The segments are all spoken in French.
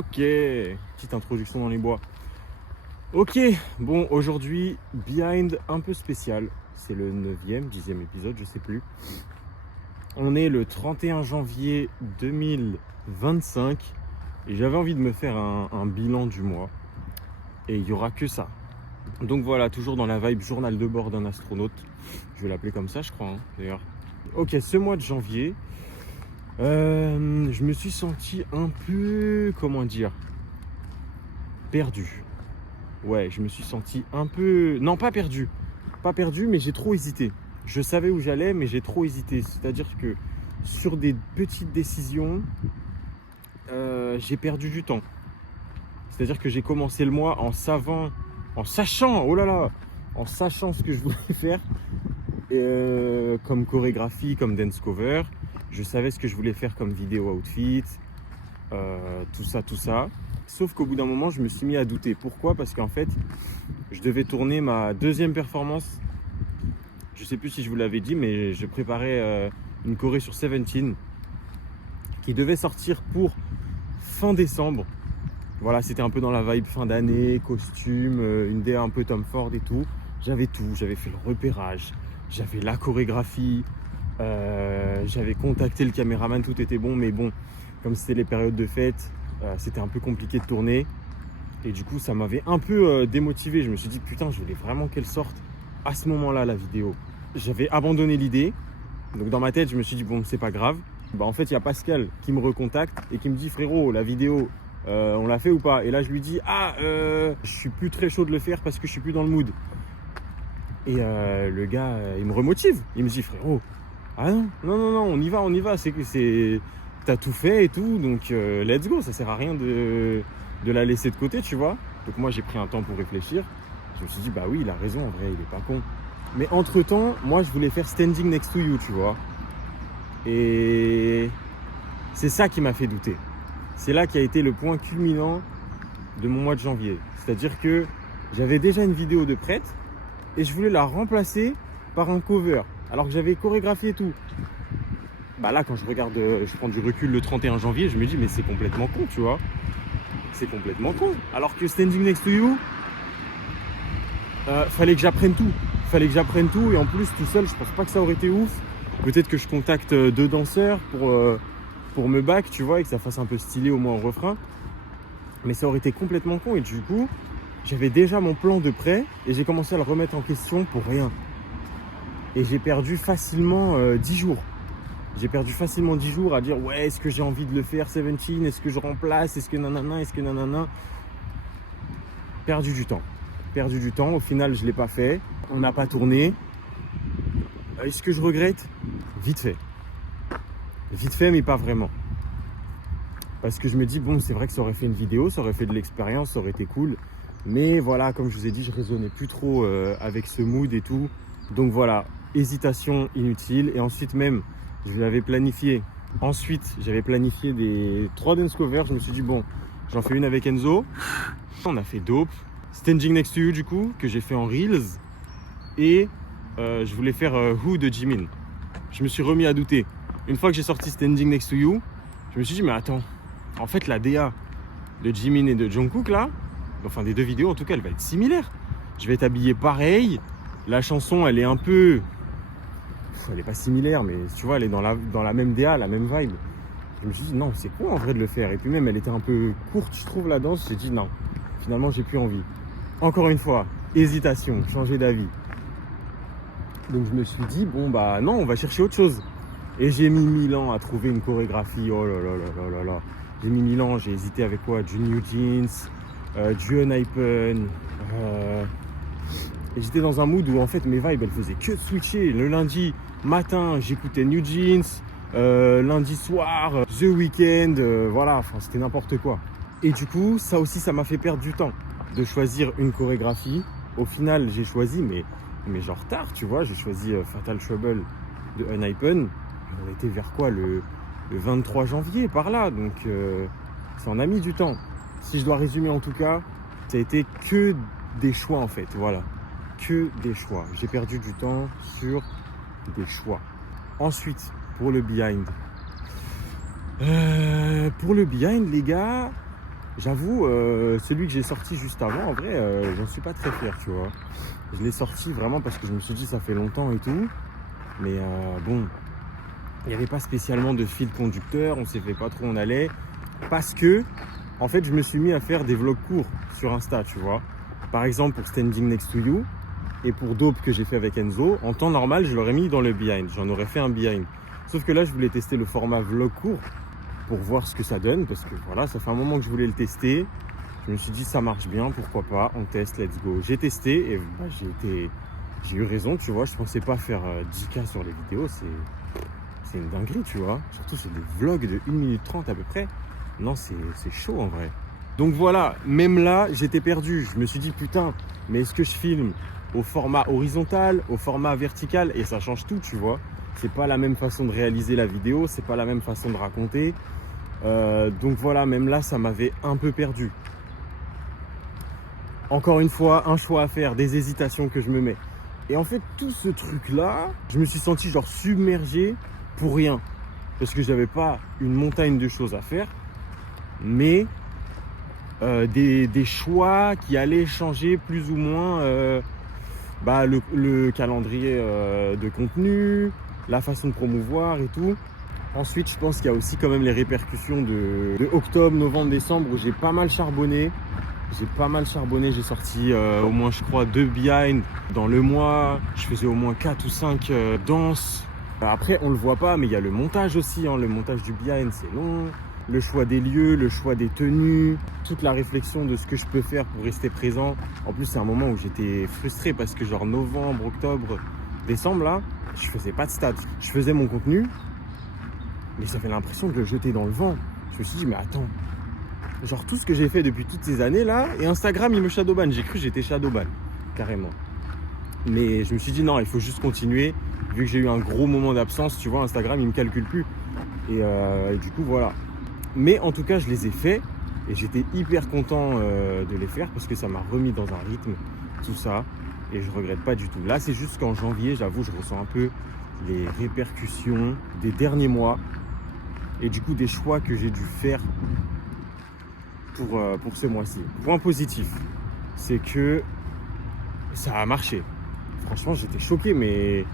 Ok, petite introduction dans les bois. Ok, bon, aujourd'hui, behind un peu spécial. C'est le 9e, 10e épisode, je sais plus. On est le 31 janvier 2025 et j'avais envie de me faire un bilan du mois. Et il n'y aura que ça. Donc voilà, toujours dans la vibe journal de bord d'un astronaute. Je vais l'appeler comme ça, je crois, d'ailleurs. Ok, ce mois de janvier, je me suis senti un peu, comment dire, perdu. Ouais, je me suis senti un peu... Non, pas perdu. Pas perdu, mais j'ai trop hésité. Je savais où j'allais, mais j'ai trop hésité. C'est-à-dire que sur des petites décisions, j'ai perdu du temps. C'est-à-dire que j'ai commencé le mois en sachant, oh là là, en sachant ce que je voulais faire, comme chorégraphie, comme dance cover. Je savais ce que je voulais faire comme vidéo outfit, tout ça. Sauf qu'au bout d'un moment, je me suis mis à douter. Pourquoi ? Parce qu'en fait, je devais tourner ma deuxième performance. Je sais plus si je vous l'avais dit, mais je préparais une choré sur 17 qui devait sortir pour fin décembre. Voilà, c'était un peu dans la vibe fin d'année, costume, une DA un peu Tom Ford et tout. J'avais tout, j'avais fait le repérage, j'avais la chorégraphie, j'avais contacté le caméraman, tout était bon, mais bon, comme c'était les périodes de fête, c'était un peu compliqué de tourner. Et du coup, ça m'avait un peu démotivé. Je me suis dit, putain, je voulais vraiment qu'elle sorte à ce moment-là, la vidéo. J'avais abandonné l'idée. Donc dans ma tête, je me suis dit, bon, c'est pas grave. Bah, en fait, il y a Pascal qui me recontacte et qui me dit, frérot, la vidéo, on l'a fait ou pas ? Et là, je lui dis, je suis plus très chaud de le faire parce que je suis plus dans le mood. Et le gars, il me remotive. Il me dit, frérot, ah non, on y va. T'as tout fait et tout, donc let's go. Ça sert à rien de la laisser de côté, tu vois. Donc moi, j'ai pris un temps pour réfléchir. Je me suis dit, bah oui, il a raison, en vrai, il est pas con. Mais entre-temps, moi, je voulais faire Standing Next to You, tu vois. Et c'est ça qui m'a fait douter. C'est là qui a été le point culminant de mon mois de janvier. C'est-à-dire que j'avais déjà une vidéo de prête et je voulais la remplacer par un cover. Alors que j'avais chorégraphié et tout. Bah là, quand je regarde, je prends du recul le 31 janvier, je me dis, mais c'est complètement con, tu vois. C'est complètement con. Alors que Standing Next to You, fallait que j'apprenne tout. Et en plus, tout seul, je pense pas que ça aurait été ouf. Peut-être que je contacte 2 danseurs pour me back, tu vois, et que ça fasse un peu stylé au moins au refrain. Mais ça aurait été complètement con. Et du coup, j'avais déjà mon plan de prêt et j'ai commencé à le remettre en question pour rien. Et j'ai perdu facilement 10 jours. J'ai perdu facilement 10 jours à dire ouais, est-ce que j'ai envie de le faire 17, est-ce que je remplace, est-ce que nanana. Perdu du temps, au final je l'ai pas fait, on n'a pas tourné. Est-ce que je regrette ? Vite fait mais pas vraiment. Parce que je me dis bon, c'est vrai que ça aurait fait une vidéo, ça aurait fait de l'expérience, ça aurait été cool. Mais voilà, comme je vous ai dit, je raisonnais plus trop avec ce mood et tout. Donc voilà, hésitation inutile. Et ensuite même, j'avais planifié des 3 dance covers. Je me suis dit bon, j'en fais une avec Enzo. On a fait Dope, Standing Next to You du coup, que j'ai fait en Reels. Et je voulais faire Who de Jimin. Je me suis remis à douter. Une fois que j'ai sorti Standing Next to You, je me suis dit mais attends, en fait la DA de Jimin et de Jungkook là, enfin des 2 vidéos en tout cas, elle va être similaire. Je vais être habillé pareil. La chanson elle est un peu... Elle est pas similaire, mais tu vois, elle est dans la même DA, la même vibe. Je me suis dit, non, c'est quoi en vrai de le faire ? Et puis même, elle était un peu courte, je trouve, la danse. J'ai dit, non, finalement, j'ai plus envie. Encore une fois, hésitation, changer d'avis. Donc je me suis dit, bon, bah non, on va chercher autre chose. Et j'ai mis 1000 ans à trouver une chorégraphie. Oh là là là là là. J'ai mis 1000 ans, j'ai hésité avec quoi ? Du New Jeans, du Unhypen. Et j'étais dans un mood où en fait mes vibes elles faisaient que switcher. Le lundi matin j'écoutais New Jeans, lundi soir The Weeknd, voilà, enfin c'était n'importe quoi. Et du coup ça aussi ça m'a fait perdre du temps de choisir une chorégraphie. Au final j'ai choisi mais genre tard, tu vois, j'ai choisi Fatal Trouble de Unhypen. On était vers quoi le 23 janvier par là, donc ça en a mis du temps. Si je dois résumer en tout cas, ça a été que des choix en fait, voilà. Que des choix. J'ai perdu du temps sur des choix. Ensuite, pour le behind. Les gars, J'avoue, celui que j'ai sorti juste avant, en vrai, j'en suis pas très fier, tu vois. Je l'ai sorti vraiment parce que je me suis dit ça fait longtemps et tout. Mais bon, il n'y avait pas spécialement de fil conducteur, on savait pas trop où on allait. Parce que, en fait, je me suis mis à faire des vlogs courts sur Insta, tu vois. Par exemple, pour Standing Next to You et pour Dope que j'ai fait avec Enzo, en temps normal, je l'aurais mis dans le behind. J'en aurais fait un behind. Sauf que là, je voulais tester le format vlog court pour voir ce que ça donne. Parce que voilà, ça fait un moment que je voulais le tester. Je me suis dit, ça marche bien, pourquoi pas, on teste, let's go. J'ai testé et bah, j'ai eu raison, tu vois. Je pensais pas faire 10K sur les vidéos, c'est une dinguerie, tu vois. Surtout sur des vlogs de 1 minute 30 à peu près. Non, c'est chaud en vrai. Donc voilà, même là, j'étais perdu. Je me suis dit, putain, mais est-ce que je filme au format horizontal, au format vertical? Et ça change tout, tu vois. C'est pas la même façon de réaliser la vidéo, c'est pas la même façon de raconter. Donc voilà, même là, ça m'avait un peu perdu. Encore une fois, un choix à faire, des hésitations que je me mets. Et en fait, tout ce truc-là, je me suis senti genre submergé pour rien. Parce que j'avais pas une montagne de choses à faire, mais des choix qui allaient changer plus ou moins le calendrier de contenu, la façon de promouvoir et tout. Ensuite, je pense qu'il y a aussi quand même les répercussions de octobre, novembre, décembre où j'ai pas mal charbonné. J'ai sorti au moins je crois 2 behind dans le mois. Je faisais au moins 4 ou 5 danses. Après on le voit pas mais il y a le montage aussi, hein. Le montage du behind c'est long. Le choix des lieux, le choix des tenues, toute la réflexion de ce que je peux faire pour rester présent. En plus c'est un moment où j'étais frustré parce que genre novembre, octobre, décembre là, je faisais pas de stats. Je faisais mon contenu mais j'avais l'impression de le jeter dans le vent. Je me suis dit mais attends, genre tout ce que j'ai fait depuis toutes ces années là, et Instagram il me shadowban, j'ai cru que j'étais shadowban, carrément. Mais je me suis dit non, il faut juste continuer, vu que j'ai eu un gros moment d'absence, tu vois, Instagram il me calcule plus. Et du coup voilà. Mais en tout cas je les ai faits, et j'étais hyper content de les faire, parce que ça m'a remis dans un rythme, tout ça, et je regrette pas du tout. Là c'est juste qu'en janvier, j'avoue, je ressens un peu les répercussions des derniers mois, et du coup des choix que j'ai dû faire pour ce mois-ci. Point positif, c'est que ça a marché. Franchement, j'étais choqué, mais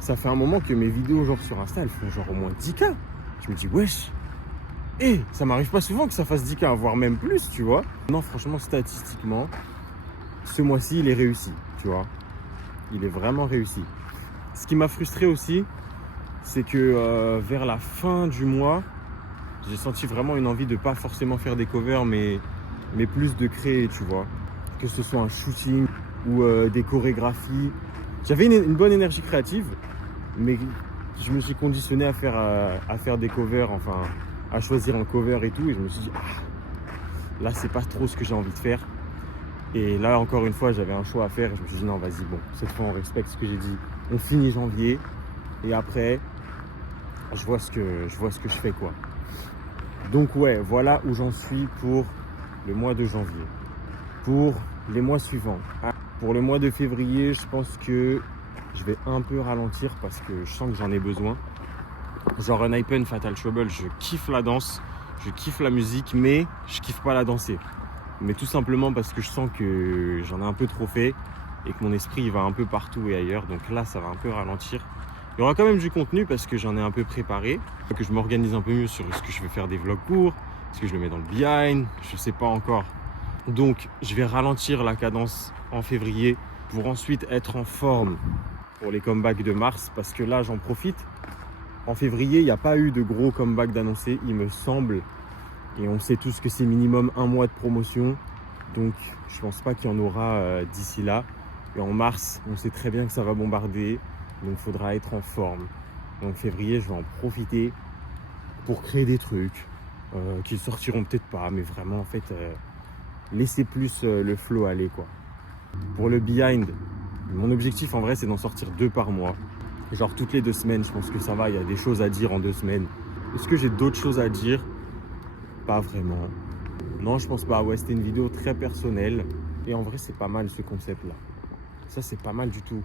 ça fait un moment que mes vidéos genre sur Insta, elles font genre au moins 10K. Je me dis, wesh, ça m'arrive pas souvent que ça fasse 10K, voire même plus, tu vois. Non, franchement, statistiquement, ce mois-ci, il est réussi, tu vois. Il est vraiment réussi. Ce qui m'a frustré aussi, c'est que vers la fin du mois, j'ai senti vraiment une envie de pas forcément faire des covers, mais plus de créer, tu vois. Que ce soit un shooting ou des chorégraphies. J'avais une bonne énergie créative, mais je me suis conditionné à faire des covers, enfin à choisir un cover et tout. Et je me suis dit, là c'est pas trop ce que j'ai envie de faire. Et là encore une fois, j'avais un choix à faire et je me suis dit non, vas-y, bon, cette fois on respecte ce que j'ai dit. On finit janvier et après, je vois ce que je fais, quoi. Donc ouais, voilà où j'en suis pour le mois de janvier. Pour les mois suivants. Pour le mois de février, je pense que je vais un peu ralentir parce que je sens que j'en ai besoin. Genre Unhypen, Fatal Trouble, je kiffe la danse, je kiffe la musique, mais je kiffe pas la danser. Mais tout simplement parce que je sens que j'en ai un peu trop fait et que mon esprit il va un peu partout et ailleurs. Donc là, ça va un peu ralentir. Il y aura quand même du contenu parce que j'en ai un peu préparé, que je m'organise un peu mieux sur ce que je vais faire des vlogs courts, est-ce que je le mets dans le behind, je sais pas encore. Donc je vais ralentir la cadence en février pour ensuite être en forme pour les comebacks de mars, parce que là j'en profite. En février, il n'y a pas eu de gros comeback d'annoncé, il me semble, et on sait tous que c'est minimum 1 mois de promotion, donc je pense pas qu'il y en aura d'ici là. Et en mars, on sait très bien que ça va bombarder, donc il faudra être en forme. Donc février, je vais en profiter pour créer des trucs qui sortiront peut-être pas, mais vraiment en fait laisser plus le flow aller, quoi. Pour le behind, mon objectif en vrai c'est d'en sortir 2 par mois. Genre toutes les 2 semaines, je pense que ça va, il y a des choses à dire en 2 semaines. Est-ce que j'ai d'autres choses à dire? Pas vraiment. Non, je pense pas. Ouais, c'était une vidéo très personnelle. Et en vrai, c'est pas mal ce concept-là. Ça, c'est pas mal du tout.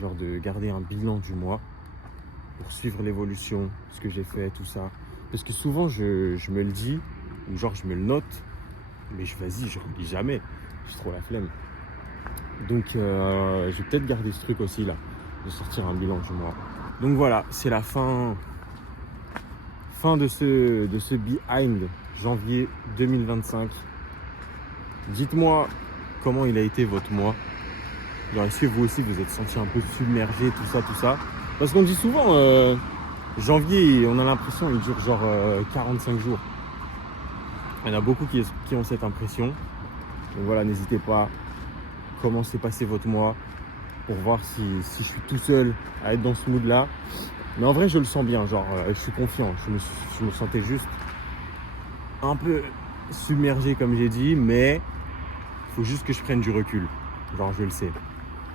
Genre de garder un bilan du mois pour suivre l'évolution, ce que j'ai fait, tout ça. Parce que souvent, je me le dis, Donc genre je me le note, mais vas-y, je relis jamais. J'ai trop la flemme. Donc je vais peut-être garder ce truc aussi là, de sortir un bilan du mois. Donc voilà, c'est la fin de ce behind janvier 2025. Dites-moi comment il a été votre mois. Genre, est-ce que vous aussi vous êtes senti un peu submergé, tout ça. Parce qu'on dit souvent janvier, on a l'impression il dure genre 45 jours. Il y en a beaucoup qui ont cette impression. Donc voilà, n'hésitez pas. Comment s'est passé votre mois pour voir si je suis tout seul à être dans ce mood là. Mais en vrai je le sens bien, genre je suis confiant. Je me sentais juste un peu submergé comme j'ai dit, mais il faut juste que je prenne du recul. Genre je le sais.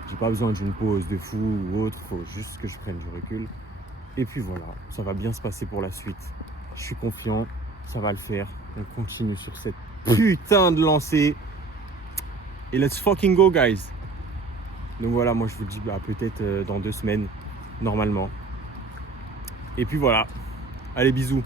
J'ai pas besoin d'une pause de fou ou autre, il faut juste que je prenne du recul. Et puis voilà, ça va bien se passer pour la suite. Je suis confiant, ça va le faire. On continue sur cette putain de lancée. Et let's fucking go, guys. Donc voilà, moi je vous dis peut-être dans 2 semaines, normalement. Et puis voilà. Allez, bisous.